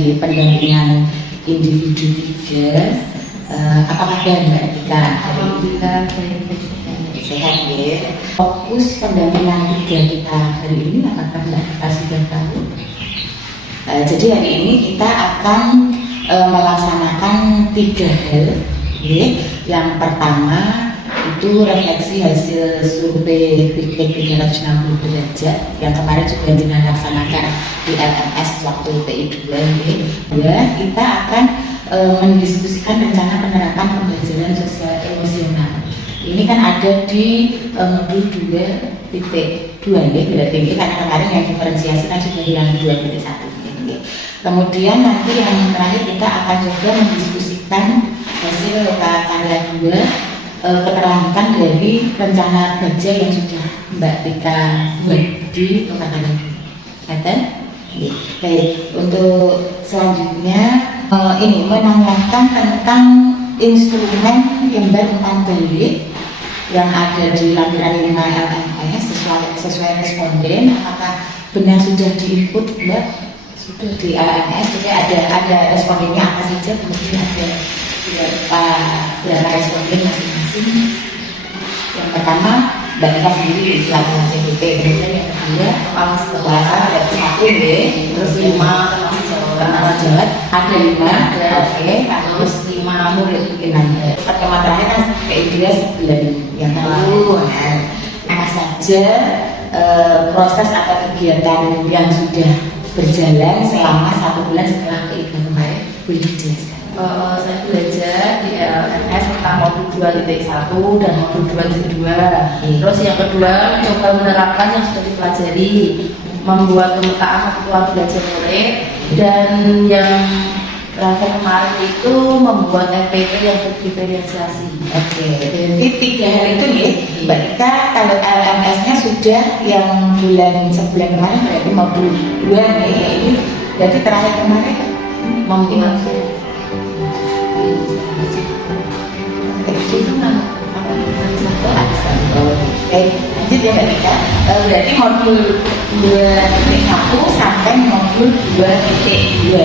di pendampingan individu 3. Apa kabar Mbak Tika? Alhamdulillah sehat ya. Fokus pendampingan 3 kita hari ini apakah Mbak Tika sudah tahu? Jadi hari ini kita akan melaksanakan 3 hal. Yang pertama itu refleksi hasil survei feedback 360 derajat yang kemarin juga dilaksanakan di LMS waktu PI2. Kita akan mendiskusikan rencana penerapan pembelajaran sosial emosional. Ini kan ada di modul 2.2 ya, berarti ini karena kemarin yang diferensiasi kan sudah yang 2.1. Kemudian nanti yang terakhir kita akan juga mendiskusikan hasil tanggal 2 keterlambatan dari rencana kerja yang sudah Mbak Tika buat di lokasi ini. Baik, untuk selanjutnya ini menanyakan tentang instrumen gambar umpan balik yang ada di lampiran 5 LMS sesuai responden. Apakah benar sudah diinput Mbak? Sudah di LMS, jadi ada respondennya apa saja, kemudian ada berapa responden masing-masing. Yang pertama Mbak Tika sendiri selaku CPP, kemudian yang kedua kepala sekolah ada 1 ya, terus 5 termasuk Jawa ada 5, oke, terus 5 murid mungkin pertemuan terakhir kan PI2 9 yang lalu. Apa saja proses atau kegiatan yang sudah berjalan selama 1 bulan setelah PI2 kemarin, boleh dijelaskan? Saya belajar di LMS tentang modul 2.1 dan modul 2.2. Terus yang kedua mencoba menerapkan yang sudah dipelajari, membuat pemetaan kebutuhan belajar murid, dan yang terakhir kemarin itu membuat RPP yang terdiferensiasi. Oke, jadi 3 hal itu ya Mbak Tika. Kalau LMS-nya sudah yang sebulan kemarin berarti modul 2 nih ya, ini berarti terakhir kemarin Membuat lanjut ya Mbak Tika. Berarti modul 2.1 sampai modul 2.2.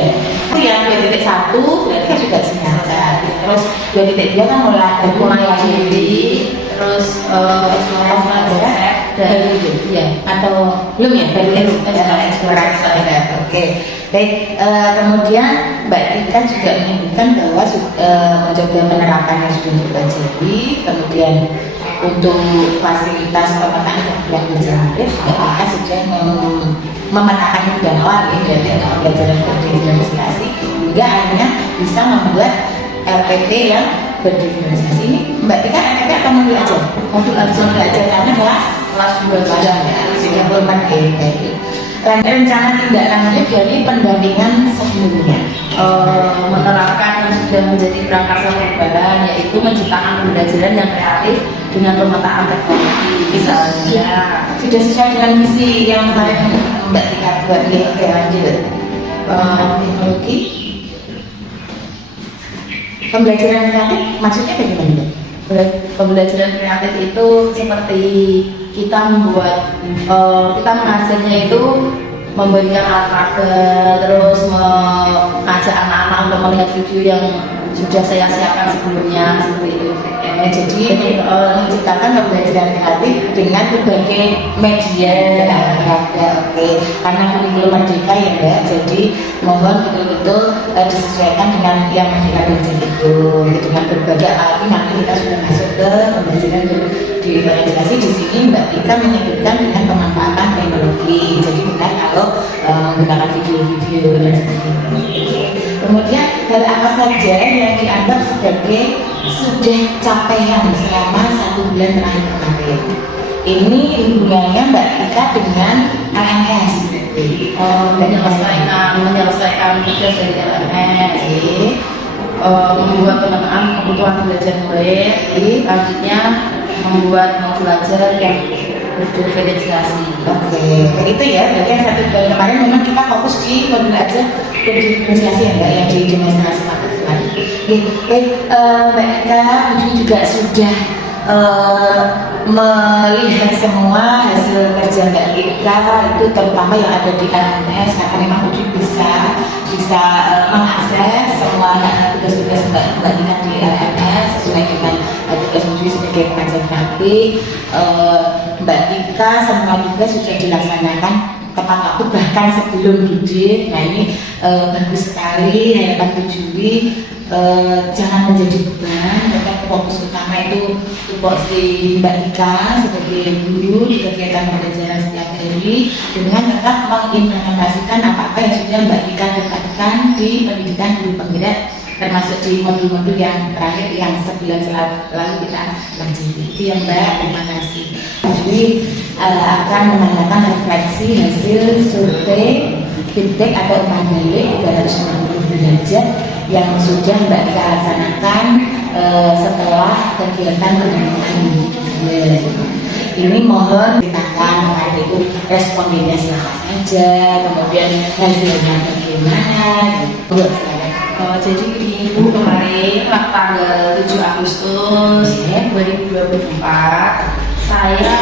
Yang 2.1 berarti kan juga semester. Terus 2.2 kan mulai jadi, terus eksplorasi dari ya atau belum ya, baru eksplorasi. Oke, baik. Kemudian Mbak Tika juga menyebutkan bahwa mencoba penerapan yang sudah dipelajari, kemudian untuk fasilitas pemetaan kebutuhan belajar murid, Mbak Tika sudah memetakan yang awal ya, dari pembelajaran berdifferensiasi hingga akhirnya bisa membuat RPP yang berdifferensiasi. Ini Mbak Tika RPP atau modul aja? Modul aja karena kelas 2 sudah ya, sudah bermain. Rencana tindak lanjut dari pendampingan sebelumnya menerapkan yang sudah menjadi perangkat perubahan, yaitu menciptakan pembelajaran yang kreatif dengan pemetaan teknologi. Misalnya sudah sesuai dengan misi yang kemarin Mbak Tika buat di lanjut teknologi. Pembelajaran kreatif maksudnya bagaimana? Pembelajaran kreatif itu seperti kita membuat, kita mengajarnya itu memberikan alat karakter, terus mengajak anak-anak untuk melihat video yang sudah saya siapkan sebelumnya, seperti itu. Jadi menciptakan pembelajaran kreatif dengan berbagai media. Oke, karena kurikulum merdeka ya Mbak, jadi mohon betul-betul disesuaikan dengan yang kita belajar itu dengan berbagai alat. Nanti kita sudah masuk ke pembelajaran diferensiasi. Di sini Mbak Tika menyebutkan dengan pemanfaatan teknologi. Jadi benar kalau menggunakan video-video dan sebagainya. Kemudian hal apa saja yang dianggap sebagai sudah capaian selama 1 bulan terakhir kemarin? Ini hubungannya Mbak Tika dengan LMS. Menyelesaikan tugas dari LMS, membuat pemetaan kebutuhan belajar murid, selanjutnya membuat modul belajar yang berdifferensiasi. Oke, itu ya. Berarti yang 1 bulan kemarin memang kita fokus di modul aja berdifferensiasi ya Mbak, yang di demonstrasi materi. Baik, Mbak Tika juga sudah melihat semua hasil kerja Mbak Ika itu terutama yang ada di LMS, karena memang Uji bisa mengakses semua tugas-tugas Mbak Ika di LMS sesuai dengan tugas Uji sebagai pengajar praktik. Mbak Ika semua tugas sudah dilaksanakan tepat waktu bahkan sebelum Budit. Nah ini bagus sekali. Harapan Ujui jangan menjadi beban, karena fokus utama itu tupoksi Mbak Ika sebagai guru di kegiatan pembelajaran setiap hari dengan tetap mengimplementasikan apa-apa yang sudah Mbak Ika dapatkan di pendidikan guru penggerak, termasuk di modul-modul yang terakhir yang sebulan lalu kita lanjuti. Itu yang Mbak, terima kasih. Jadi akan menanyakan refleksi hasil survei feedback atau umpan balik 360 derajat yang sudah Mbak Ika laksanakan setelah kegiatan pendidikan. Ini mohon ditakan itu respondennya siapa saja, kemudian hasilnya bagaimana, gitu. Jadi begini Bu, kemarin tanggal 7 Agustus 2024 saya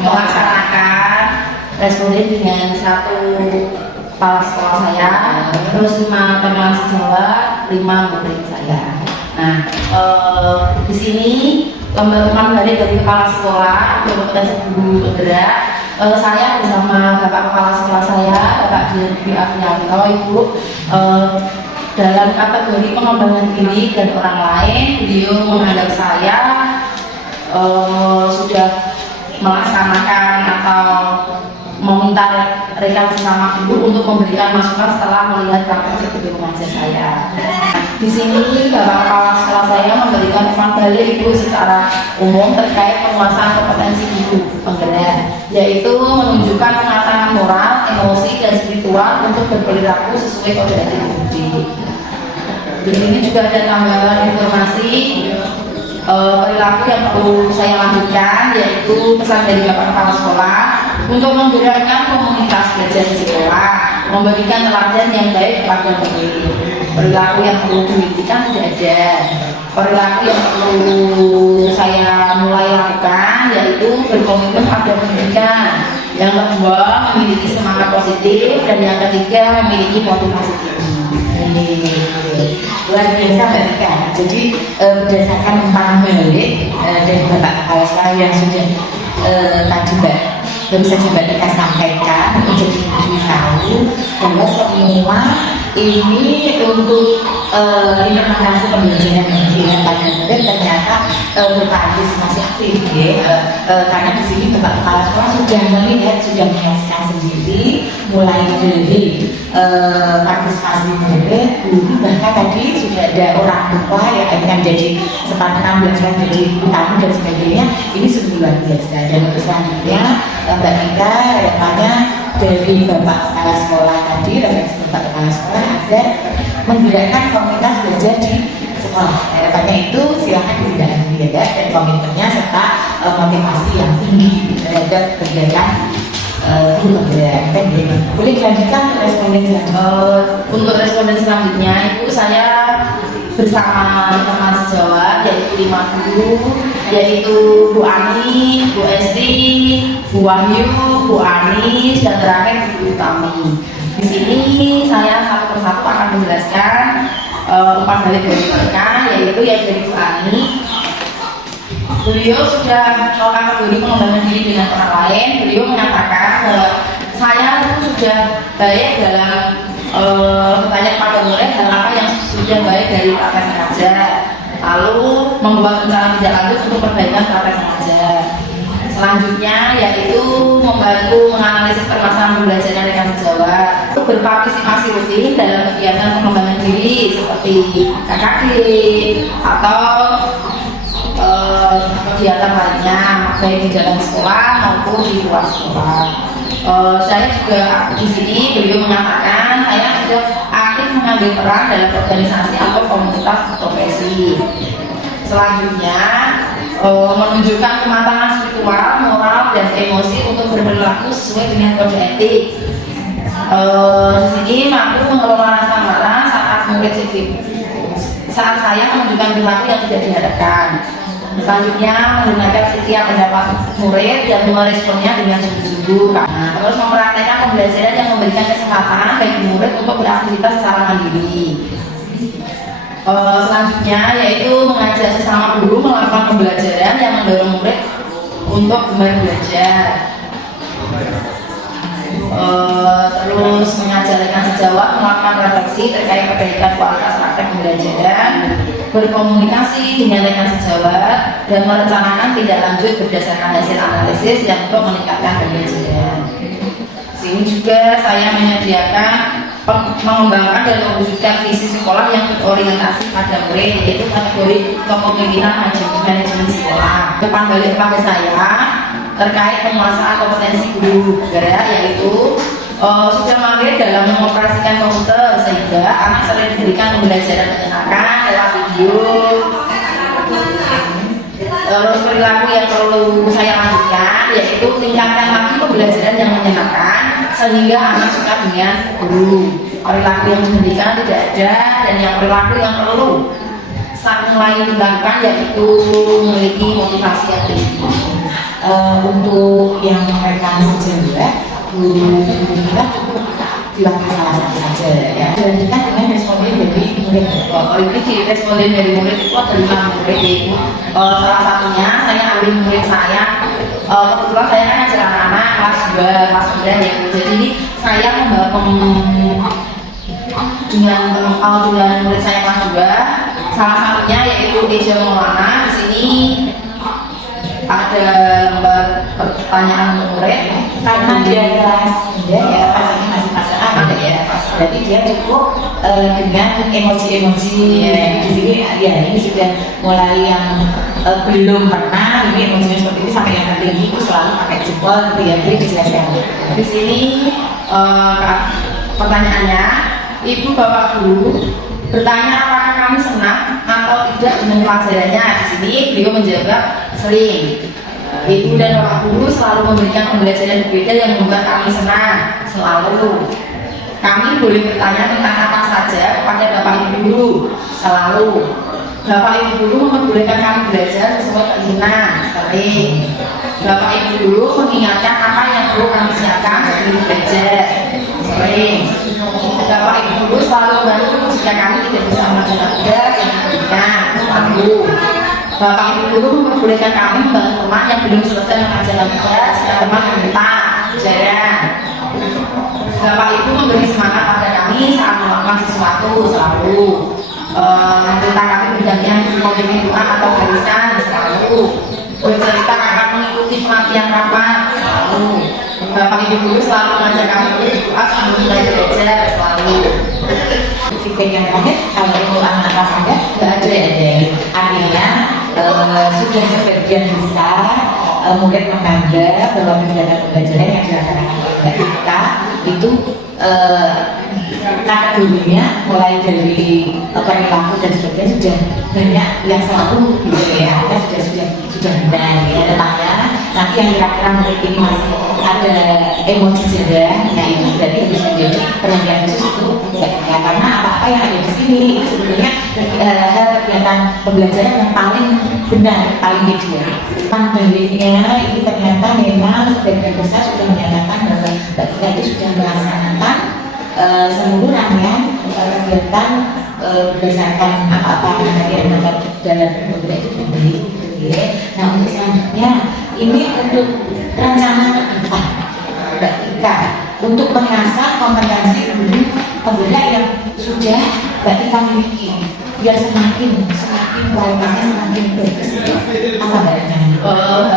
melaksanakan responden dengan satu kepala sekolah saya, terus 5 teman sejawat, 5 murid saya. Nah, di sini teman-teman dari kepala sekolah berkompetensi guru penggerak, saya bersama Bapak Kepala Sekolah saya, Bapak Dirjen Aprianto, Ibu, dalam kategori pengembangan diri dan orang lain, beliau menghadap saya sudah melaksanakan atau meminta rekan sesama guru untuk memberikan masukan setelah melihat praktek sebagai pengajar saya. Di sini Bapak Kepala Sekolah saya memberikan umpan balik Ibu secara umum terkait penguasaan kompetensi guru penggerak, yaitu menunjukkan pengetahuan moral, emosi, dan spiritual untuk berperilaku sesuai kode etik Budi. Di sini juga ada tambahan informasi perilaku yang perlu saya lanjutkan, yaitu pesan dari Bapak Kepala Sekolah untuk menggerakkan komunitas belajar di sekolah, memberikan teladan yang baik kepada murid. Perilaku yang perlu dihentikan tidak ada. Perilaku yang perlu saya mulai lakukan yaitu berkomitmen pada pendidikan. Yang kedua, memiliki semangat positif, dan yang ketiga, memiliki motivasi tinggi. Luar biasa Mbak Ika. Jadi berdasarkan umpan balik dari Bapak Kepala Sekolah yang sudah tadi baru saja Mbak Ika sampaikan, menjadi Ujui tahu bahwa semua ini untuk implementasi pembelajaran yang pada murid ternyata berpartisipasi aktif ya. Karena di sini Bapak Kepala Sekolah sudah melihat, sudah menyaksikan sendiri mulai dari partisipasi murid, guru, bahkan tadi sudah ada orang tua yang akan jadi sempat 16 kan jadi tamu dan sebagainya. Ini sungguh luar biasa. Dan untuk selanjutnya Mbak Ika harapannya dari Bapak Kepala Sekolah tadi, refleksi Bapak Kepala Sekolah agar menggerakkan komunitas belajar di sekolah. Harapannya itu silakan ditindaklanjuti ya, dan komitmennya serta motivasi yang tinggi terhadap kegiatan guru penggerak. Boleh dilanjutkan responden selanjutnya. Untuk responden selanjutnya itu saya bersama teman sejawat yaitu 5 guru, yaitu Bu Ani, Bu Esti, Bu Wahyu, Bu Anis, dan terakhir Bu Utami. Di sini saya satu persatu akan menjelaskan umpan balik dari mereka, yaitu yang dari Bu Ani. Beliau sudah kategori pengembangan diri dengan orang lain. Beliau menyatakan bahwa saya itu sudah baik dalam bertanya pada murid hal apa yang sudah baik dari praktek mengajar, lalu membuat rencana tidak lanjut untuk perbaikan praktek mengajar. Selanjutnya yaitu membantu menganalisis permasalahan pembelajaran rekan sejawat, berpartisipasi rutin dalam kegiatan pengembangan diri seperti KKD atau kegiatan lainnya baik di dalam sekolah maupun di luar sekolah. Saya juga di sini beliau menyatakan saya sudah aktif mengambil peran dalam organisasi atau komunitas profesi. Selanjutnya menunjukkan kematangan spiritual, moral, dan emosi untuk berperilaku sesuai dengan kode etik. Di sini mampu mengelola rasa marah saat murid saat saya menunjukkan perilaku yang tidak diharapkan. Selanjutnya mendengarkan setiap pendapat murid dan meresponnya dengan sungguh-sungguh. Nah, terus mempraktekkan pembelajaran yang memberikan kesempatan bagi murid untuk beraktivitas secara mandiri. Selanjutnya yaitu mengajak sesama guru melakukan pembelajaran yang mendorong murid untuk gemar belajar. Terus mengajak rekan sejawat melakukan refleksi terkait perbaikan kualitas praktek pembelajaran, berkomunikasi dengan rekan sejawat, dan merencanakan tindak lanjut berdasarkan hasil analisis yang untuk meningkatkan pembelajaran. Sini juga saya menyediakan mengembangkan dan mewujudkan visi sekolah yang berorientasi pada murid, yaitu kategori kepemimpinan manajemen sekolah. Depan balik pada saya terkait penguasaan kompetensi guru negara, yaitu sudah mahir dalam mengoperasikan komputer sehingga anak sering diberikan pembelajaran menyenangkan lewat video. Terus perilaku yang perlu saya lanjutkan yaitu tingkatkan lagi pembelajaran yang menyenangkan sehingga anak suka dengan guru. Perilaku yang menyenangkan tidak ada, dan yang perilaku yang perlu saat mulai dilakukan yaitu memiliki motivasi yang tinggi. Untuk yang mereka sejauh guru kita cukup dilakukan salah satu saja ya. Dilanjutkan dengan responden dari murid. Ini responden dari murid itu ada 5 murid, yaitu salah satunya saya ambil murid saya. Kebetulan saya kan ngajar anak-anak kelas 2, kelas 9 ya. Jadi saya dengan murid saya kelas 2. Salah satunya yaitu Eja Maulana. Di sini ada lembar pertanyaan murid Karena dia kelas ya, pasti masih fase A ya. Berarti dia cukup dengan emoji-emoji di sini ya. Ini sudah mulai yang belum pernah ini emojinya seperti ini sampai yang tertinggi itu selalu pakai jempol gitu ya. Jadi dijelaskan. Di sini pertanyaannya, Ibu Bapak Guru bertanya apakah kami senang atau tidak dengan pelajarannya. Di sini beliau menjawab sering. Ibu dan Bapak Guru selalu memberikan pembelajaran berbeda yang membuat kami senang. Selalu. Kami boleh bertanya tentang apa saja kepada Bapak Ibu Guru. Selalu. Bapak Ibu Guru memperbolehkan kami belajar sesuai keinginan. Sering. Bapak Ibu Guru mengingatkan apa yang perlu kami siapkan sebelum belajar. Sering. Bapak Ibu Guru selalu membantu jika kami tidak bisa mengerjakan tugas yang diberikan. Selalu. Bapak Ibu Guru memperbolehkan kami membantu teman yang belum selesai mengerjakan tugas jika teman meminta pelajaran. Bapak Ibu memberi semangat pada kami saat melakukan sesuatu. Selalu. Meminta kami bergantian memimpin doa atau barisan. Selalu. Bercerita akan mengikuti pelatihan rapat. Selalu. Bapak Ibu Guru selalu mengajak kami berdoa sebelum mulai belajar. Selalu. Feedback yang terakhir, kalau itu anak kelas Anda nggak ada ya. Artinya sudah sebagian besar murid menganggap bahwa kegiatan pembelajaran yang dilaksanakan oleh kita itu kategorinya mulai dari perilaku dan sebagainya sudah banyak yang selalu gitu ya. Kita sudah benar ya. Tentangnya nanti yang kira-kira murid ini masih ada emosi sedang, nah itu berarti harus menjadi perhatian khusus untuk kita, karena apa-apa yang ada di sini itu sebetulnya hal kegiatan pembelajaran yang paling benar, paling ideal. Baliknya ini ternyata memang sebagian besar sudah menyatakan bahwa kita itu sudah melaksanakan seluruh rangkaian kegiatan berdasarkan apa-apa yang ada dalam program itu sendiri. Nah untuk selanjutnya ini untuk rencana ke depan Mbak Tika untuk mengasah kompetensi guru pembela yang sudah Mbak Tika miliki biar semakin kualitasnya semakin bagus. Itu apa Mbak rencananya?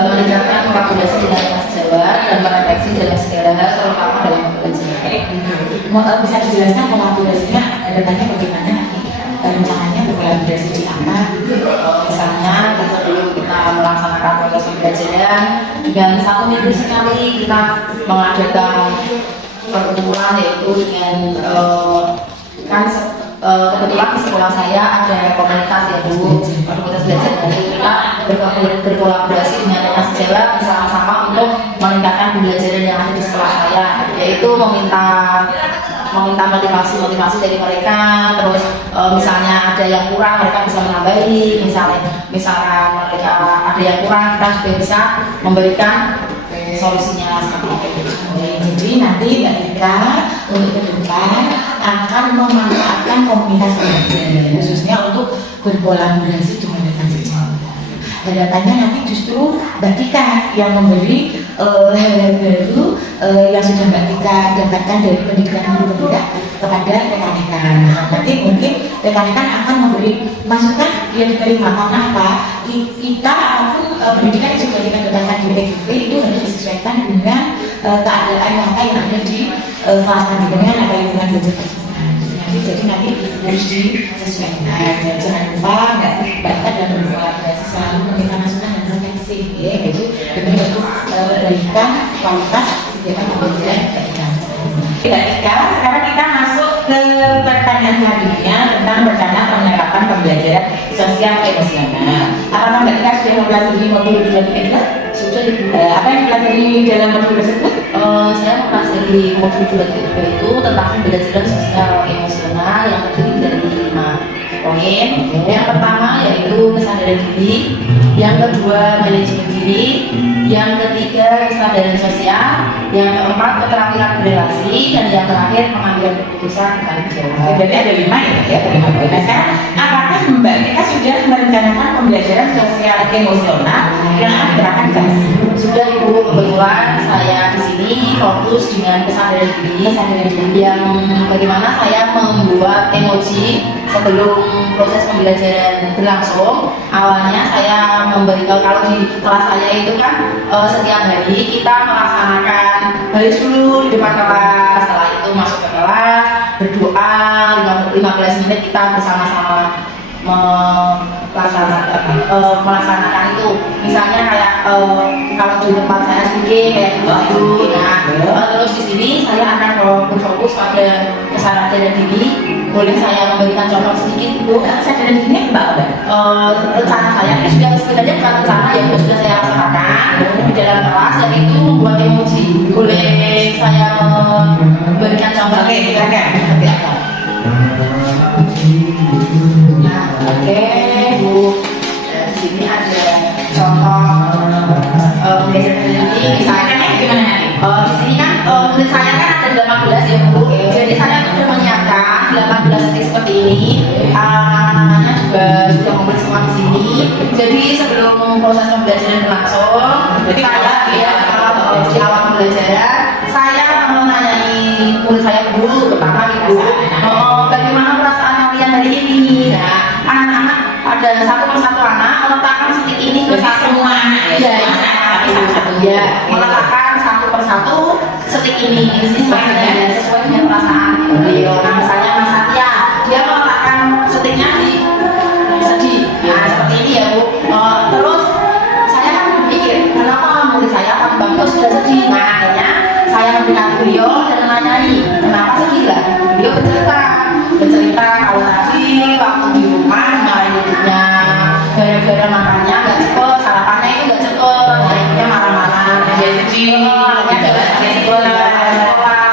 Meningkatkan kolaborasi dengan kelas Jawa dan merefleksi dalam segala hal terutama dalam pembelajaran. Bisa dijelaskan kolaborasinya depannya bagaimana nanti rencananya berkolaborasi di apa? Misalnya kita melaksanakan proses pembelajaran dengan 1 minggu sekali kita mengadakan pertemuan, yaitu dengan kebetulan di sekolah saya ada komunitas yaitu komunitas belajar, jadi kita berkolaborasi dengan rekan sejawat bersama-sama untuk meningkatkan pembelajaran yang ada di sekolah saya, yaitu meminta meminta motivasi dari mereka. Terus misalnya ada yang kurang mereka bisa menambahi, misalnya mereka ada yang kurang kita juga bisa memberikan solusinya seperti itu. Jadi nanti Mbak Tika untuk ke depan akan memanfaatkan komunitas belajar khususnya untuk berkolaborasi dengan rekan sejawat. Harapannya nanti justru Mbak Tika yang memberi hal-hal baru yang sudah Mbak Tika dapatkan dari pendidikan guru bergerak kepada rekan-rekan. Nanti mungkin rekan-rekan akan memberi masukan yang diterima karena apa? Kita apapun pendidikan yang sudah kita dapatkan di PGP itu harus disesuaikan dengan keadaan nyata yang ada di kelas pendidikan atau lingkungan belajar tersebut. Jadi nanti harus disesuaikan. Dan jangan lupa Mbak Tika dan berkolaborasi selalu memberikan masukan dan refleksi, ya, itu demi untuk perbaikan kualitas kegiatan pembelajaran Mbak Tika. Mbak Tika, sekarang kita masuk ke pertanyaan selanjutnya tentang rencana penerapan pembelajaran sosial emosional. Apakah Mbak Tika sudah mempelajari modul 2 Sudah Ibu. apa yang dipelajari dalam modul tersebut? Saya mempelajari modul 2 itu tentang pembelajaran sosial emosional yang terdiri dari 5 poin. Yang pertama yaitu kesadaran diri, yang kedua manajemen diri, yang ketiga kesadaran sosial, yang keempat keterampilan berrelasi, dan yang terakhir pengambilan keputusan bertanggung jawab. Berarti ada 5 ya, ada 5 poin. Nah, sekarang apakah Mbak Tika sudah merencanakan pembelajaran sosial emosional yang akan diterapkan di kelas? Sudah Ibu, kebetulan saya di sini fokus dengan kesadaran diri, yang bagaimana saya membuat emoji sebelum proses pembelajaran berlangsung. Awalnya saya memberikan, kalau di kelas saya itu kan setiap hari kita melaksanakan baris dulu di depan kelas, setelah itu masuk ke kelas, berdoa 15 menit kita bersama-sama melaksanakan itu. Misalnya kayak kalau di tempat saya sendiri kayak gitu, nah terus di sini saya akan berfokus pada kesadaran diri. Boleh saya memberikan contoh sedikit Bu? Kesadaran diri Mbak? Rencana saya ini sebenarnya bukan rencana yang sudah saya laksanakan di dalam kelas, yaitu membuat emoji. Boleh saya memberikan contoh? Oke, silakan. Seperti apa? Nah, oke Bu. Di sini ada contoh pembelajaran ini. Misalnya Gimana nanti? di sini kan menurut saya kan ada 18 ya Bu. Jadi saya sudah menyiapkan 18 detik seperti ini. Anak-anaknya juga sudah ngumpul semua di sini. Jadi sebelum proses pembelajaran berlangsung, saya ya di awal pembelajaran saya menanyai murid saya dulu, pertama Ibu, bagaimana perasaan kalian hari ini? Nah, anak-anak ada satu persatu anak meletakkan stick ini ke Semua anak ya? ya, meletakkan satu persatu stick ini maksudnya sesuai dengan perasaan beliau. Nah, misalnya Mas Satya, dia meletakkan sticknya di sedih. Nah, seperti ini ya Bu. Terus saya kan berpikir, kenapa murid saya Pak Bagus sudah sedih? Nah, akhirnya saya memberikan beliau dan menanyai, kenapa sedih lah? Beliau bercerita kalau tadi waktu di rumah dimarahin ibunya, gara-gara makannya nggak cepet, sarapannya itu nggak cepet, nah ibunya marah-marah, dia sedih, akhirnya dia sekolah.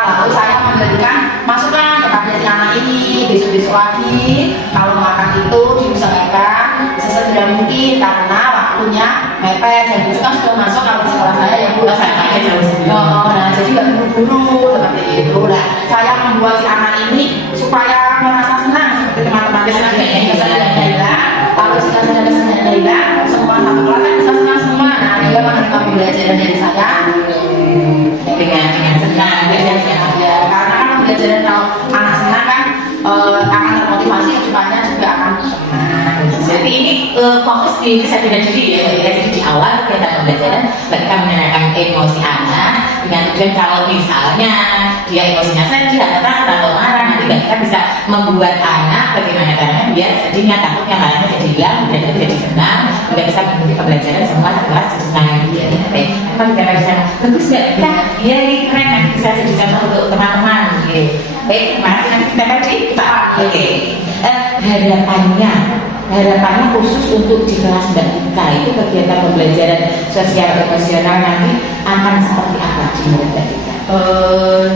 Lalu saya memberikan masukan kepada si anak ini, besok-besok lagi kalau makan itu diusahakan sesegera mungkin karena waktunya mepet, jam 7 kan sudah masuk kalau di sekolah saya ya Bu, saya jam 9. Nah jadi nggak buru-buru seperti itu. Nah saya membuat si anak ini supaya merasa senang seperti teman-teman kesadaran hilang. Kalau jika kesadaran hilang, semua satu kelas kan bisa senang semua. Nah dia menerima pembelajaran dari saya dengan senang, ya karena kan pembelajaran kalau anak senang kan akan termotivasi, kedepannya juga akan senang. Jadi ini fokus di kesadaran diri ya, jadi di awal kegiatan pembelajaran mereka menanyakan emosi anak dengan tujuan kalau misalnya dia emosinya sedih atau marah, nanti kita bisa membuat anak bagaimana caranya biar sedihnya, takutnya, marahnya jadi hilang, dan jadi senang, juga bisa mengikuti pembelajaran semua satu kelas jadi senang. Oke, apa kita bisa bagus nggak kita? Iya ini keren, nanti bisa jadi contoh untuk teman-teman. Baik, terima kasih nanti kita kaji Pak. Oke, harapannya harapannya khusus untuk di kelas Mbak Tika itu kegiatan pembelajaran sosial emosional nanti akan seperti apa di Mbak Tika?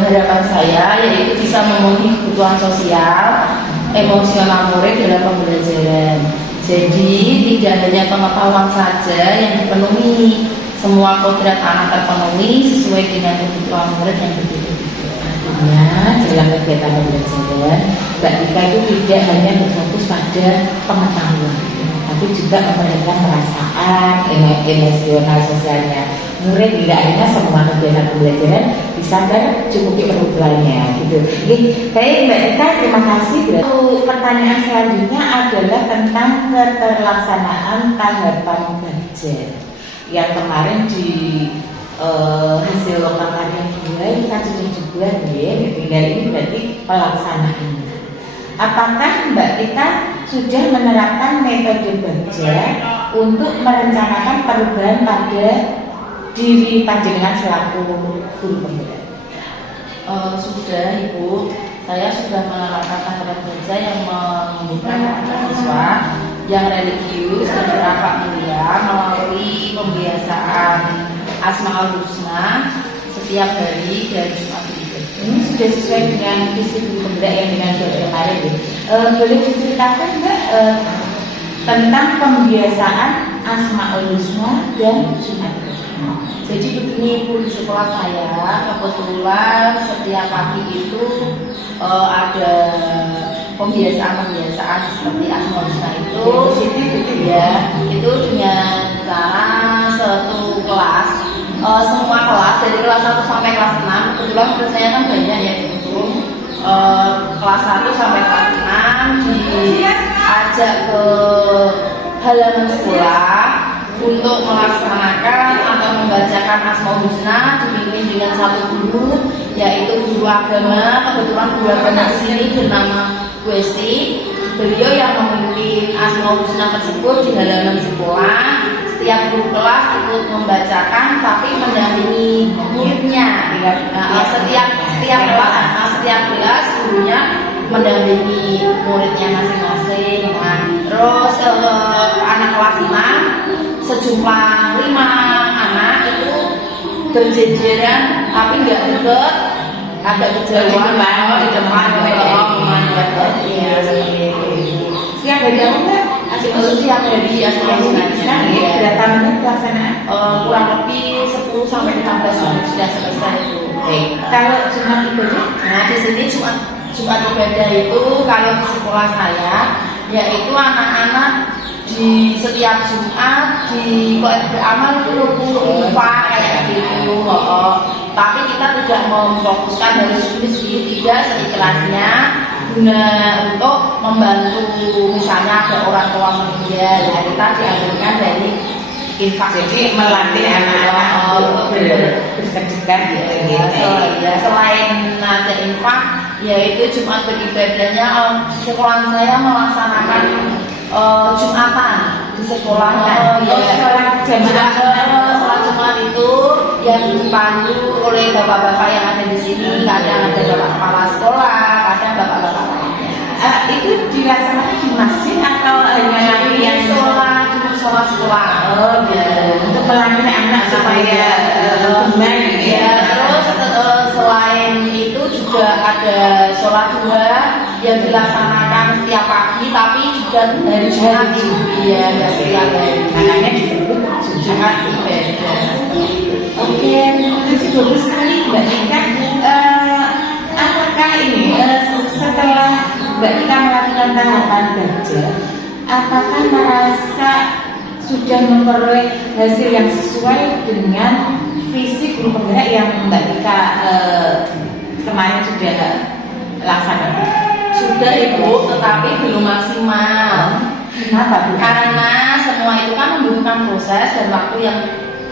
Harapan saya yaitu bisa memenuhi kebutuhan sosial emosional murid dalam pembelajaran. Jadi tidak hanya pengetahuan saja yang dipenuhi, semua kodrat anak terpenuhi sesuai dengan kebutuhan murid yang berbeda-beda. Artinya dalam kegiatan pembelajaran Mbak Tika itu tidak hanya berfokus pada pengetahuan, tapi juga memperhatikan perasaan, emosional sosialnya murid, hingga akhirnya semua kegiatan pembelajaran bisa tercukupi kebutuhannya gitu. Baik Mbak Tika, terima kasih. Pertanyaan selanjutnya adalah tentang keterlaksanaan tahapan belajar yang kemarin di hasil lokal karya 2 ini kan sudah dibuat ya, tinggal ini berarti pelaksanaannya. Apakah Mbak Tika sudah menerapkan metode baca untuk merencanakan perubahan pada diri panjenengan selaku guru pembelajaran? Sudah Ibu, saya sudah menerapkan tahapan baca yang membuka siswa yang religius dan berakhlak mulia melalui pembiasaan Asmaul Husna setiap hari dari Jumat ke Jumat. Ini sudah sesuai dengan visi guru pembelajaran yang dengan kemarin ya. Boleh diceritakan Mbak tentang pembiasaan Asmaul Husna dan Jumat? Jadi begini Bu, di sekolah saya kebetulan setiap pagi itu ada pembiasaan seperti Asmaul Husna itu ya, itu dengan cara satu kelas, semua kelas dari kelas 1 sampai kelas 6, kebetulan menurut saya kan banyak ya itu kelas 1 sampai kelas 6 diajak ke halaman sekolah untuk melaksanakan atau membacakan Asmaul Husna dipimpin dengan satu guru, yaitu guru agama. Kebetulan guru agama di sini bernama Bu Esti. Beliau yang memimpin Asmaul Husna tersebut di halaman sekolah. Setiap guru kelas ikut membacakan, tapi mendampingi muridnya. Setiap kelas gurunya mendampingi muridnya masing-masing. Nah, terus anak kelas 6 sejumlah 5 anak itu berjejeran tapi nggak deket, agak kejauhan di depan ya seperti itu. Siap dari apa Mbak? Siap dari Asmaul Husna. Berapa menit pelaksanaan? Kurang lebih 10 sampai 15 menit sudah selesai itu. Kalau Jumat ibadah? Nah di sini Jumat ibadah itu kalau di sekolah saya yaitu anak-anak di setiap Jumat di beramal itu lupa kayak gitu. Tapi kita tidak memfokuskan dari segi tidak seikhlasnya guna untuk membantu, misalnya ada orang tua meninggal, ya kita diambilkan dari infak. Jadi melatih anak-anak untuk bersedekah gitu. Selain ada infak, yaitu Jumat beribadahnya sekolah saya melaksanakan Jumatan di sekolahnya. Sholat Jumat itu yang dipandu oleh bapak-bapak yang ada di sini. Kadang ada bapak kepala sekolah, kadang bapak-bapak lainnya. Itu dilaksanakan di masjid atau hanya yang sholat sekolah? Untuk melatih anak supaya gemar gitu ya. Terus selain itu juga ada sholat duha yang dilaksanakan setiap pagi, tapi juga dari Jumat itu ya, nggak setiap hari. Makanya disebut Jumat ibadah. Oke, terus bagus sekali Mbak Tika. Apakah ini setelah Mbak Tika melakukan tahapan belajar, apakah merasa sudah memperoleh hasil yang sesuai dengan visi guru penggerak yang Mbak Tika kemarin sudah laksanakan? Sudah Ibu, tetapi belum maksimal. Kenapa Bu? Karena semua itu kan membutuhkan proses dan waktu yang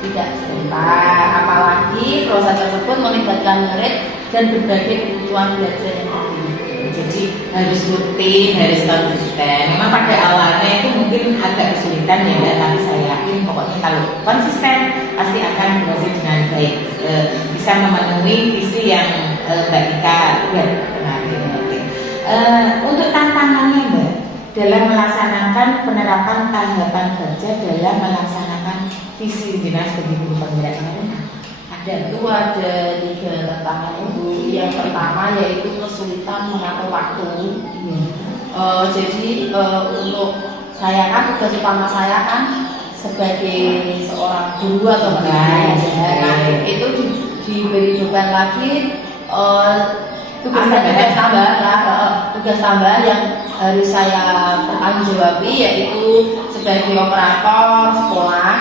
tidak sebentar. Apalagi proses tersebut melibatkan murid dan berbagai kebutuhan belajar yang berbeda. Jadi harus rutin, harus konsisten. Memang pada awalnya itu mungkin agak kesulitan ya, tapi saya yakin pokoknya kalau konsisten pasti akan berhasil dengan baik, bisa memenuhi visi yang Mbak Tika buat kemarin. Untuk tantangannya Mbak, dalam melaksanakan penerapan tahapan kerja dalam melaksanakan visi dinas pendidikan pemberdayaan. Itu ada 3 tantangan Ibu. Yang pertama yaitu kesulitan mengatur waktu. Jadi untuk saya kan tugas utama saya kan sebagai seorang guru atau pengajar, itu diberi beban lagi tugas tambahan yang harus saya bertanggung yaitu sebagai operator sekolah.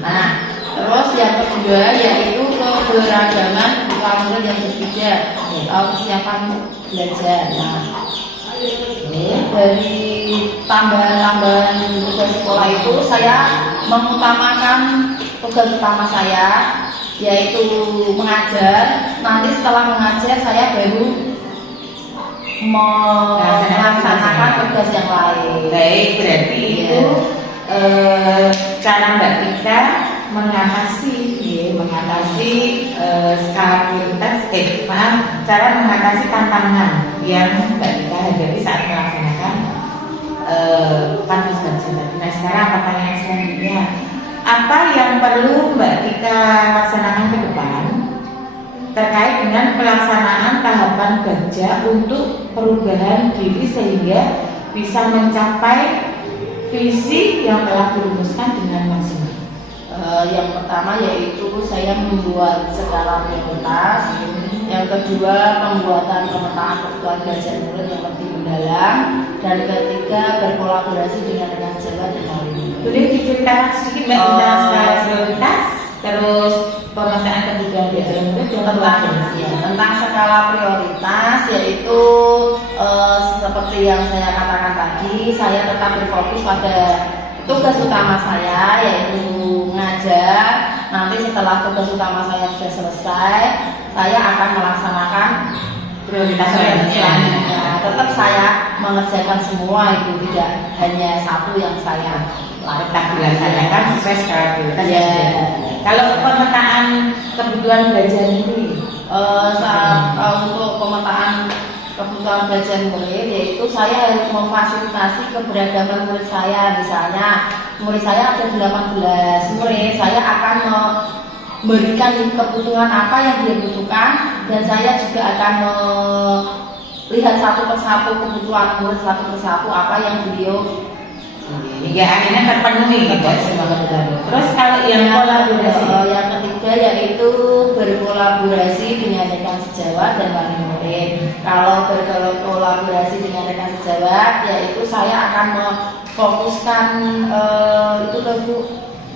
Nah, terus yang kedua yaitu keberagaman murid yang berbeda, kesiapan belajar. Nah, dari tambahan tugas sekolah itu saya mengutamakan tugas utama saya yaitu mengajar. Nanti setelah mengajar saya baru melaksanakan tugas yang lain. Baik, berarti itu cara Mbak Tika mengatasi skala prioritas, cara mengatasi tantangan yang Mbak Tika hadapi saat melaksanakan kanvas baca. Nah, sekarang pertanyaan selanjutnya, apa yang perlu Mbak Tika laksanakan ke depan terkait dengan pelaksanaan tahapan kerja untuk perubahan diri sehingga bisa mencapai visi yang telah dirumuskan dengan maksimal? Yang pertama yaitu saya membuat skala prioritas. Yang kedua, pembuatan pemetaan kebutuhan belajar murid yang lebih mendalam. Dan ketiga, berkolaborasi dengan rekan sejawat dan wali murid. Boleh diceritakan sedikit Mbak tentang skala prioritas, terus pemetaan kebutuhan belajar murid tentang skala prioritas, yaitu seperti yang saya katakan tadi, saya tetap berfokus pada tugas utama saya yaitu mengajar. Nanti setelah tugas utama saya sudah selesai, saya akan melaksanakan prioritas selanjutnya. Tetap saya mengerjakan semua itu, tidak hanya satu yang saya tetap dilaksanakan sesuai skala prioritas. Kalau pemetaan kebutuhan belajar ini, untuk pemetaan kebutuhan belajar murid, yaitu saya harus memfasilitasi keberagaman murid saya. Misalnya murid saya ada 18 murid, saya akan memberikan kebutuhan apa yang dia butuhkan, dan saya juga akan melihat satu persatu kebutuhan murid satu persatu apa yang beliau hingga akhirnya terpenuhi semua kebutuhan. Terus kalau yang kolaborasi, yang ketiga yaitu berkolaborasi dengan rekan sejawat dan wali murid. Kalau berkolaborasi dengan rekan sejawat, yaitu saya akan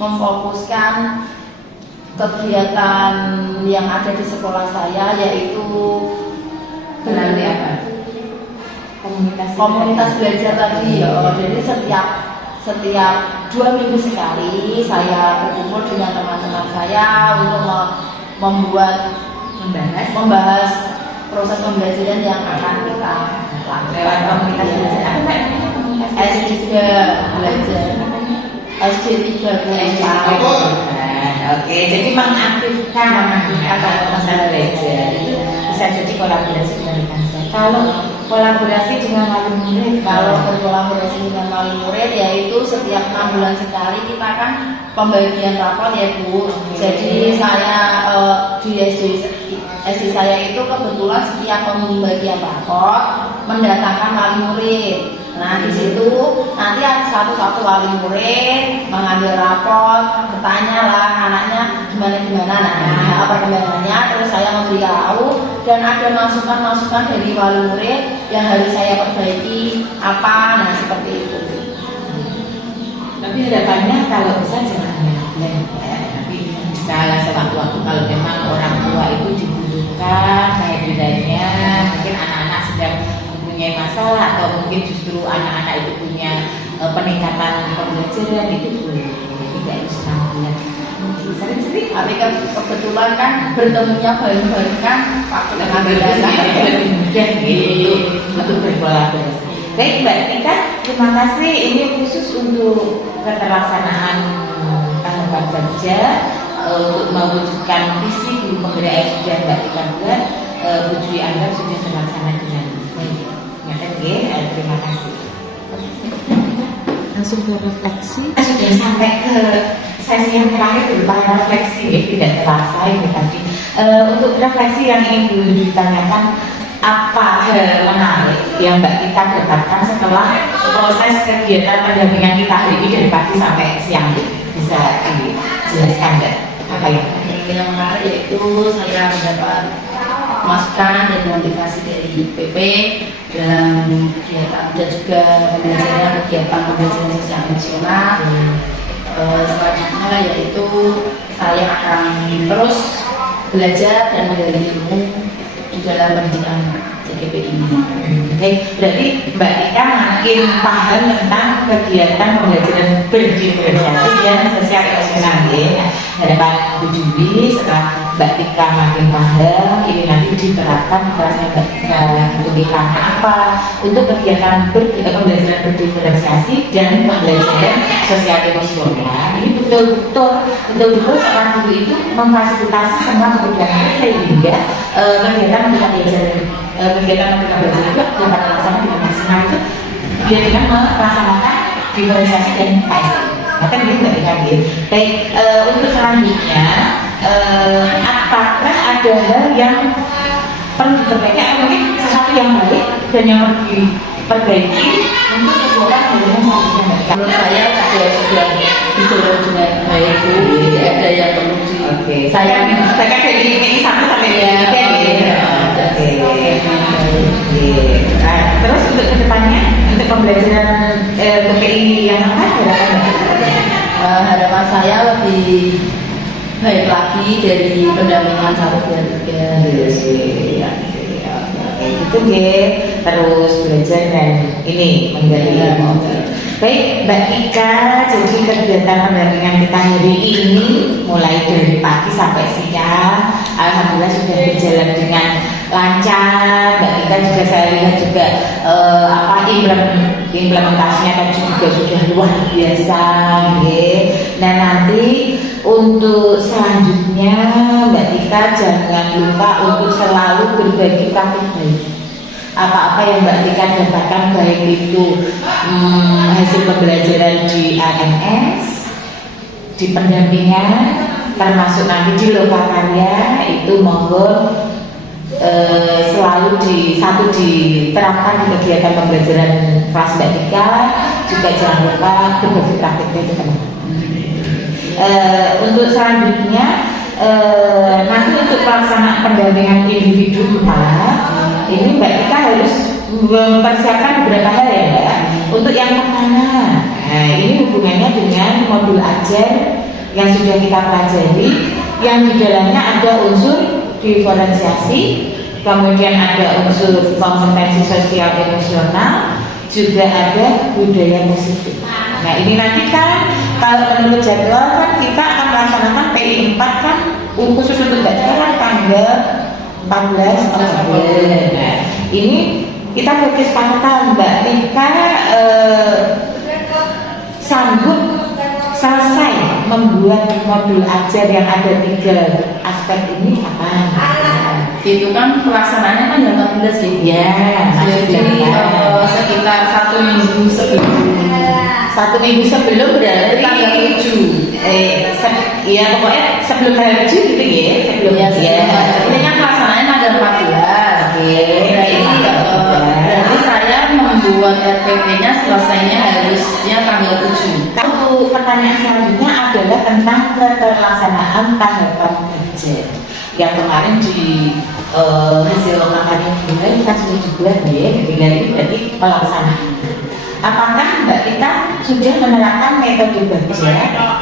memfokuskan kegiatan yang ada di sekolah saya, yaitu berarti apa? Komunitas belajar tadi ya. Jadi setiap 2 minggu sekali saya berkumpul dengan teman-teman saya untuk membahas proses pembelajaran yang akan kita lakukan lewat komunitas belajar. S3 belajar, SD3 belajar. Oke, jadi mengaktifkan komunitas belajar itu bisa jadi kolaborasi dengan rekan saya. Kalau kolaborasi dengan wali murid, kalau berkolaborasi dengan wali murid, yaitu setiap 6 bulan sekali kita kan pembagian rapor ya Bu. Jadi saya di SD saya itu kebetulan setiap pembagian rapor mendatangkan wali murid. Nah, di situ nanti ada satu-satu wali murid mengambil rapor, bertanya lah anaknya gimana. Nah, perkembangannya, terus saya memberitahu dan ada masukan-masukan dari wali murid yang harus saya perbaiki apa. Nah, seperti itu. Tapi harapannya kalau bisa jangan ya, tapi bisa sewaktu-waktu kalau memang orang tua itu dibutuhkan kehadirannya, mungkin anak-anak sedang mempunyai masalah atau mungkin justru anak-anak itu punya peningkatan pembelajaran, itu boleh, tidak harus 6 bulan. Sering-sering, tapi kan kebetulan kan bertemunya baru-baru kan waktu dengan lebih mudah gitu untuk berkolaborasi. Baik Mbak Tika, terima kasih. Ini khusus untuk keterlaksanaan tahapan kerja untuk mewujudkan visi guru pemberdayaan sudah Mbak Tika buat. Bu Dwi anggap sudah terlaksana dengan baik. Terima kasih. Langsung ke refleksi. Kita sudah sampai ke sesi yang terakhir berupa refleksi, ya, tidak terasa ini tadi. Untuk refleksi yang ingin ditanyakan, apa hal menarik yang Mbak Tika dapatkan setelah proses kegiatan pendampingan kita hari ini dari pagi sampai siang? Bisa dijelaskan Mbak? Apa yang menarik yaitu saya mendapat masukan dan motivasi dari PP dalam kegiatan dan juga pembelajaran kegiatan sosial nasional. Selanjutnya yaitu saya akan terus belajar dan menggali ilmu di dalam pendidikan CGP ini. Oke, berarti Mbak Tika makin paham tentang kegiatan pembelajaran berdiferensiasi dan sosial emosional, ya. Harapan Bu Juli setelah Mbak Tika makin paham, ini nanti diterapkan kelasnya Mbak Tika untuk apa untuk kegiatan pembelajaran berdiferensiasi dan pembelajaran sosial emosional. Ini betul-betul seorang guru itu memfasilitasi semua kegiatan sehingga kegiatan kita belajar kegiatan kita belajar itu dapat terlaksana dengan maksimal itu dia dengan melaksanakan diferensiasi dan KSI. Maka ini Mbak Tika. Baik, untuk selanjutnya apakah ada hal yang perlu diperbaiki atau mungkin sesuatu yang baik dan yang perlu diperbaiki untuk kegiatan belajar selanjutnya? Menurut saya sudah didorong dengan baik, tidak ada yang perlu di. Oke, saya dari ini satu sampai tiga. Terus untuk kedepannya, untuk pembelajaran PPI yang harapan saya lebih baik lagi dari pendampingan 1, 2, 3. Itu terus belajar dan ini menggali ilmu. Baik Mbak Tika, jadi kegiatan pendampingan kita hari ini mulai dari pagi sampai siang, alhamdulillah sudah berjalan dengan lancar. Mbak Tika juga saya lihat juga implementasinya kan juga sudah luar biasa. Nah nanti untuk selanjutnya Mbak Tika jangan lupa untuk selalu berbagi praktik baik. Apa-apa yang Mbak Tika dapatkan baik itu hasil pembelajaran di AMS, di pendampingan, termasuk nanti di lokakarya itu monggo selalu diterapkan di kegiatan pembelajaran kelas Mbak Tika. Juga jangan lupa berbagi praktiknya itu teman-teman. Untuk selanjutnya nanti untuk pelaksanaan pendampingan individu ini Mbak Tika harus mempersiapkan beberapa hal ya Mbak. Untuk yang pertama, ini hubungannya dengan modul ajar yang sudah kita pelajari, yang di dalamnya ada unsur diferensiasi, kemudian ada unsur kompetensi sosial emosional, juga ada budaya positif. Nah ini nanti kan kalau menurut jadwal kan kita akan melaksanakan PI 4 kan khusus untuk Mbak Tika kan tanggal 14 Oktober. Nah, ini kita berkesepakatan Mbak Tika sanggup selesai membuat modul ajar yang ada 3 aspek ini kapan? Itu kan pelaksanaannya kan jam 14 gitu. Ya, jadi sekitar 1 minggu sebelum. 1 minggu sebelum berarti tanggal 7. Ya pokoknya sebelum hari 7 gitu ya. Sebelumnya ini kan pelaksanaannya tanggal 14. Berarti saya membuat RPP-nya selesainya harusnya tanggal 7. Untuk pertanyaan selanjutnya adalah tentang keterlaksanaan tahapan kerja yang kemarin di hasil lokakarya kita sudah dibuat ya, tinggal ini berarti pelaksanaan. Apakah Mbak Tika sudah menerapkan metode kerja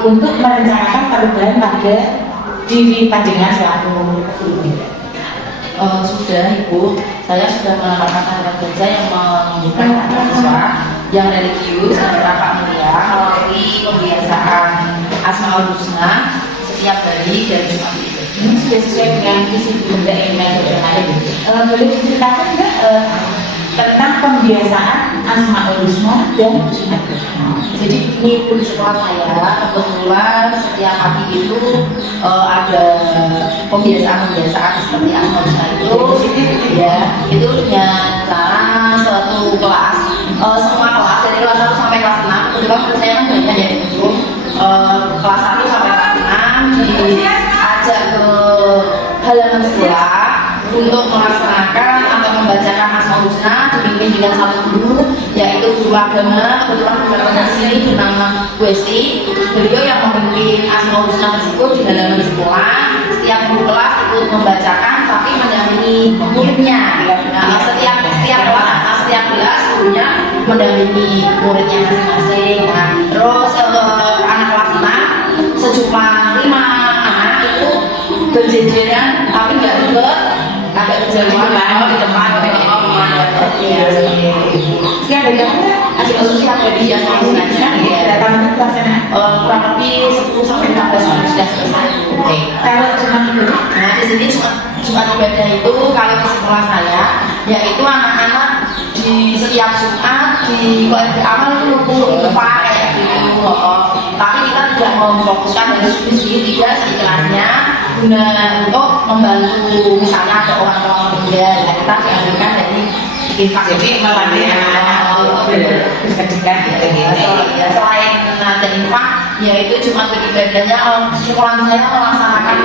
untuk merencanakan perubahan pada diri panjenengan selaku guru? Sudah Ibu, saya sudah menerapkan tahapan kerja yang menunjukkan mahasiswa yang religius dan ramah mulia melalui pembiasaan Asmaul Husna setiap hari dan Jumat itu. Ini sudah sesuai dengan visi Bunda yang ada. Boleh diceritakan nggak tentang pembiasaan Asmaul Husna dan Jumat? Jadi ini pun sekolah saya kebetulan setiap pagi itu ada pembiasaan seperti Asmaul Husna itu, ya itu dengan cara suatu kelas, semua kelas dari kelas diajak ke halaman sekolah untuk melaksanakan atau membacakan Asmaul Husna dipimpin dengan satu guru, yaitu guru agama. Kebetulan guru di sini bernama Bu Esti. Beliau yang memimpin Asmaul Husna tersebut di halaman sekolah. Setiap guru kelas ikut membacakan, tapi mendampingi muridnya. Nah, setiap kelas gurunya mendampingi muridnya masing-masing. Nah, terus anak kelas 6 sejumlah 5 anak itu berjejeran tapi nggak deket, agak kejauhan di depan. Sekian dari kamu nggak? Asik khususnya dari yang Ya, datang pelaksanaan. kurang lebih 10 sampai 15 menit sudah selesai. Oke, kalau cuma itu. Nah, di sini Jumat ibadah itu kalau di sekolah saya, yaitu anak-anak di setiap Jumat di KRB awal itu lupa kayak gitu. Tapi kita tidak memfokuskan dari segi tidak kelasnya guna untuk membantu misalnya ada orang-orang muda, kita diambilkan dari infak. Jadi melatih anak-anak bersedekah gitu Ya, selain ada infak, yaitu Jumat beribadahnya sekolah saya melaksanakan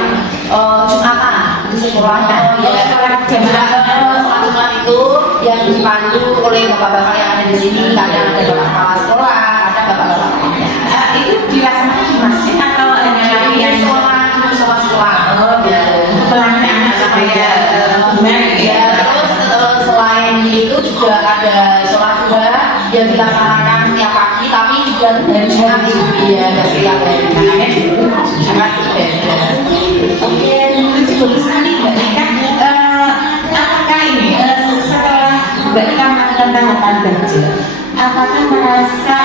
Jumatan di sekolahnya. Sholat Jumat itu yang dipandu oleh bapak-bapak yang ada di sini. Kadang ada bapak kepala sekolah, ada bapak-bapak lainnya. Itu dilaksanakan di masjid atau hanya lagi yang sekolah? melatih anak supaya benar Ya, terus selain itu juga ada sholat duha yang dilaksanakan setiap pagi, tapi juga dari Jumat ya, dari setiap hari. makanya disebut Jumat ibadah. Oke, bagus sekali Mbak Ika. Apakah ini setelah Mbak Ika melakukan tahapan kerja, apakah merasa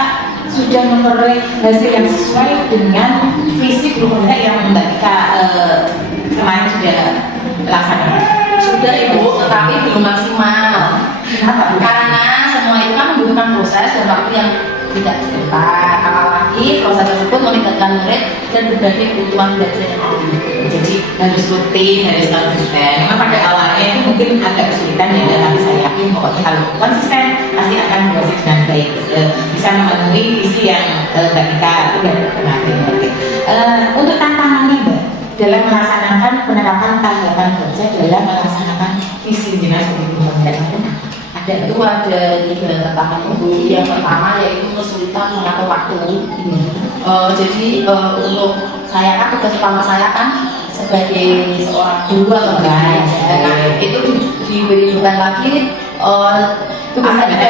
sudah memperoleh hasil yang sesuai dengan visi berubah yang Mbak Ika kemarin sudah laksanakan? Sudah Ibu, tetapi belum maksimal. Kenapa Bu? Karena semua itu kan membutuhkan proses dan waktu yang tidak sebentar. Apalagi proses tersebut melibatkan murid dan berbagai kebutuhan belajar yang lain. Jadi harus rutin, harus konsisten. Memang pada awalnya itu mungkin agak kesulitan ya, tapi saya yakin pokoknya kalau konsisten pasti akan berhasil dengan baik, bisa memenuhi visi yang Mbak Ika udah kemarin. Untuk tantangannya Mbak dalam melaksanakan penerapan tahapan kerja dalam melaksanakan visi dinas pendidikan ada Itu ada 3 tantangan Ibu. Yang pertama yaitu kesulitan mengatur waktu. Jadi untuk saya kan tugas utama saya kan sebagai seorang guru atau guide. Nah, itu diberi beban lagi ada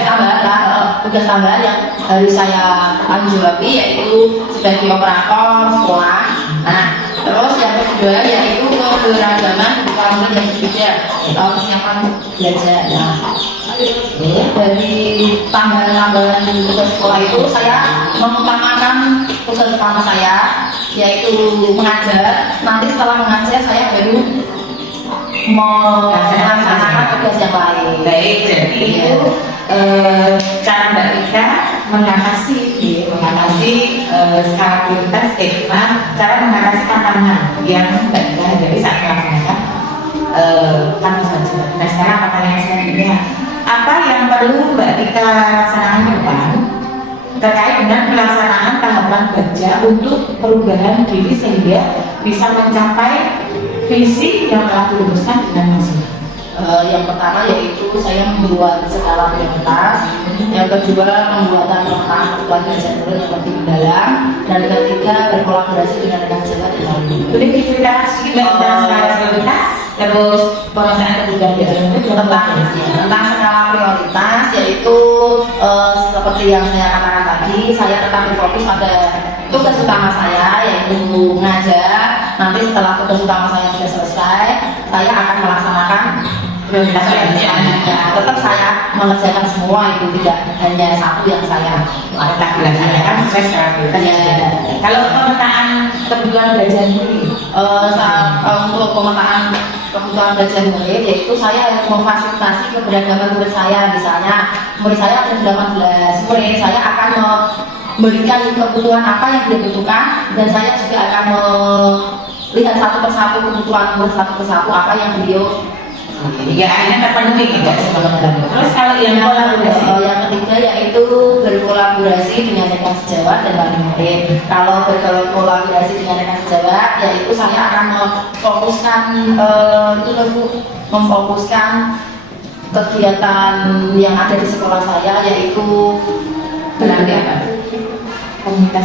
tugas tambahan yang harus saya tanggung jawabi, yaitu sebagai operator sekolah. Nah, terus yang kedua yaitu keberagaman kebutuhan murid yang berbeda, kesiapan belajar. Nah, dari tambahan-tambahan tugas sekolah itu saya mengutamakan tugas utama saya, yaitu mengajar. Nanti setelah mengajar saya baru melaksanakan tugas yang lain. baik. Jadi itu cara Mbak Ika mengatasi skala prioritas cara mengatasi tantangan yang Mbak Ika hadapi saat melaksanakan kantor saja. Nah sekarang pertanyaan selanjutnya, apa yang perlu Mbak Ika laksanakan ke depan terkait dengan pelaksanaan tahapan kerja untuk perubahan diri sehingga bisa mencapai visi yang telah dirumuskan dengan maksimal? Yang pertama yaitu saya membuat skala prioritas, yang kedua pembuatan pemetaan kebutuhan belajar murid yang lebih mendalam, dan ketiga berkolaborasi dengan rekan sejawat yang lain. Boleh diceritakan sedikit tentang skala prioritas, terus pemetaan kebutuhan belajar murid tentang skala prioritas, yaitu seperti yang saya katakan tadi, saya tetap berfokus pada tugas utama saya yaitu mengajar. Nanti setelah tugas utama saya sudah selesai, saya akan melaksanakan prioritas lainnya. Tetap saya mengerjakan semua, itu tidak hanya satu yang saya laksanakan sesuai skala prioritas. Kalau pemetaan kebutuhan belajar murid, untuk pemetaan kebutuhan belajar murid, yaitu saya memfasilitasi keberagaman murid saya. Misalnya murid saya ada 18 murid, saya akan memberikan kebutuhan apa yang dia butuhkan, dan saya juga akan melihat satu persatu kebutuhan murid satu persatu apa yang beliau Ya akhirnya terpenuhi tidak semua program. Terus kalau yang kolaborasi, Yang ketiga yaitu berkolaborasi dengan rekan sejawat dan wali murid. Kalau berkolaborasi dengan rekan sejawat, yaitu saya akan memfokuskan kegiatan yang ada di sekolah saya, yaitu berarti apa?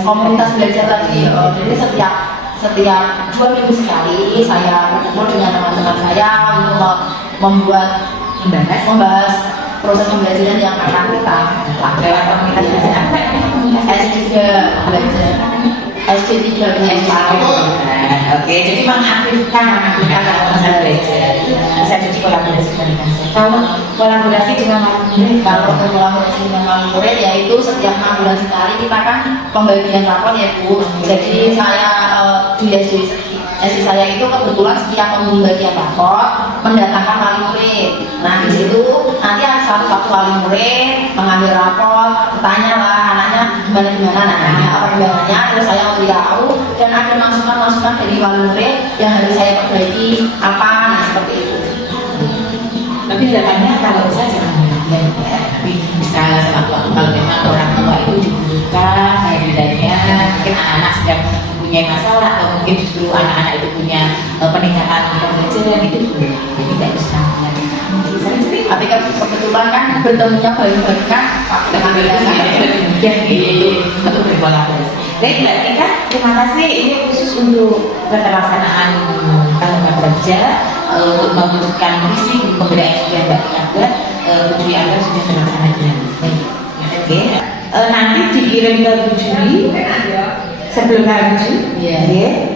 komunitas belajar tadi. Jadi setiap 2 minggu sekali saya berkumpul dengan teman-teman saya untuk membahas proses pembelajaran yang akan kita lakukan lewat komunitas belajar S3 belajar S3 Oke, jadi mengaktifkan komunitas belajar bisa jadi kolaborasi dengan saya. Kalau kolaborasi dengan murid, kalau berkolaborasi dengan wali murid yaitu setiap 6 bulan sekali kita kan pembagian rapor ya Bu. Jadi saya di SD saya itu kebetulan setiap pembagian rapor mendatangkan wali murid. Nah di situ nanti ada satu wali murid mengambil rapor, bertanya lah anaknya gimana, nah perkembangannya terus saya memberitahu dan ada masukan dari wali murid yang harus saya perbaiki apa, nah seperti itu. tapi datanya kalau bisa jangan berlebihan ya, tapi bisa sewaktu kalau memang orang tua itu dibutuhkan kehadirannya, mungkin anak-anak sedang mempunyai masalah atau mungkin justru anak-anak itu punya peningkatan pembelajaran itu tidak bisa Tapi kebetulan kan bertemunya baru-baru kan dengan untuk berkolaborasi. Baik Mbak Tika, terima kasih. Ini khusus untuk keterlaksanaan tahun kerja untuk mewujudkan visi pemberdayaan SDM Mbak Tika. Bu Juli Angga sudah terlaksana dengan baik. Oke, nanti dikirim ke Bu Juli sebelum hari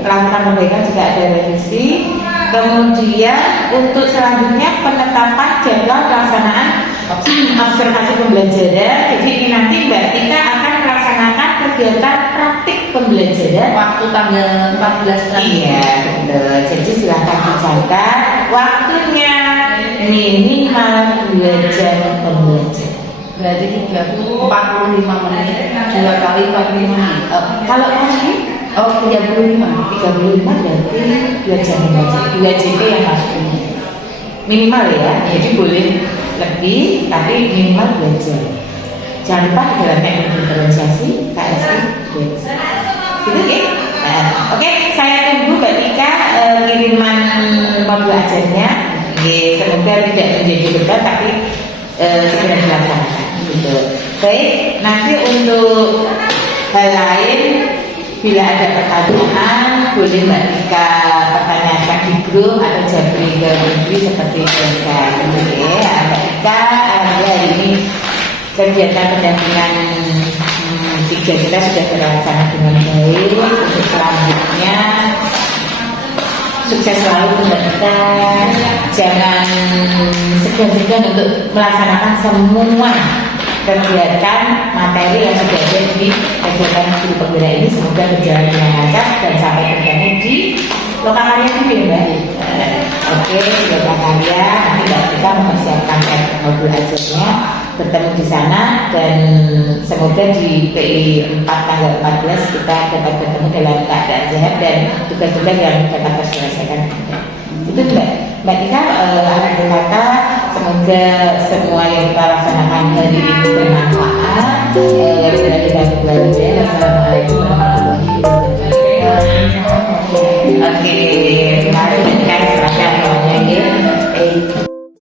pelantikan perbaikan juga ada revisi. Kemudian untuk selanjutnya penetapan jadwal pelaksanaan observasi pembelajaran. Jadi ini nanti Mbak Tika akan melaksanakan kegiatan praktik pembelajaran waktu tanggal 14 Iya betul. Jadi silahkan dicatat waktunya minimal 2 jam pembelajaran. berarti 45 menit 2 kali 45 menit. Kalau ini 35 berarti 2 jam membaca 2 JP yang harus punya minimal ya, jadi boleh lebih tapi minimal 2 jam. Jangan lupa di dalam teknik diferensiasi KSI 2 jam gitu ya. Oke, saya tunggu Mbak Tika kiriman modul ajarnya. Semoga tidak menjadi beban tapi segera dilaksanakan gitu. Baik, nanti untuk hal lain bila ada pertanyaan boleh Mbak Tika pertanyakan di grup atau japri ke Budi seperti biasa. Ya, Mbak Tika hari ini kegiatan pendampingan 3 kita sudah terlaksana dengan baik. Untuk selanjutnya sukses selalu Mbak Tika. Jangan segan-segan untuk melaksanakan semua kegiatan materi yang sudah ada di kegiatan studi penggerak ini. Semoga berjalan dengan lancar dan sampai bertemu di Lokakarya TV Mbak. Oke, di Lokakarya nanti Mbak Tika mempersiapkan modul ajarnya, bertemu di sana dan semoga di PI 4 tanggal 14 kita dapat bertemu dalam keadaan sehat dan tugas-tugas yang dapat terselesaikan. Itu Mbak Tika akan berkata semoga semua yang kita laksanakan hari ini bermanfaat. Assalamualaikum warahmatullahi wabarakatuh. Oke.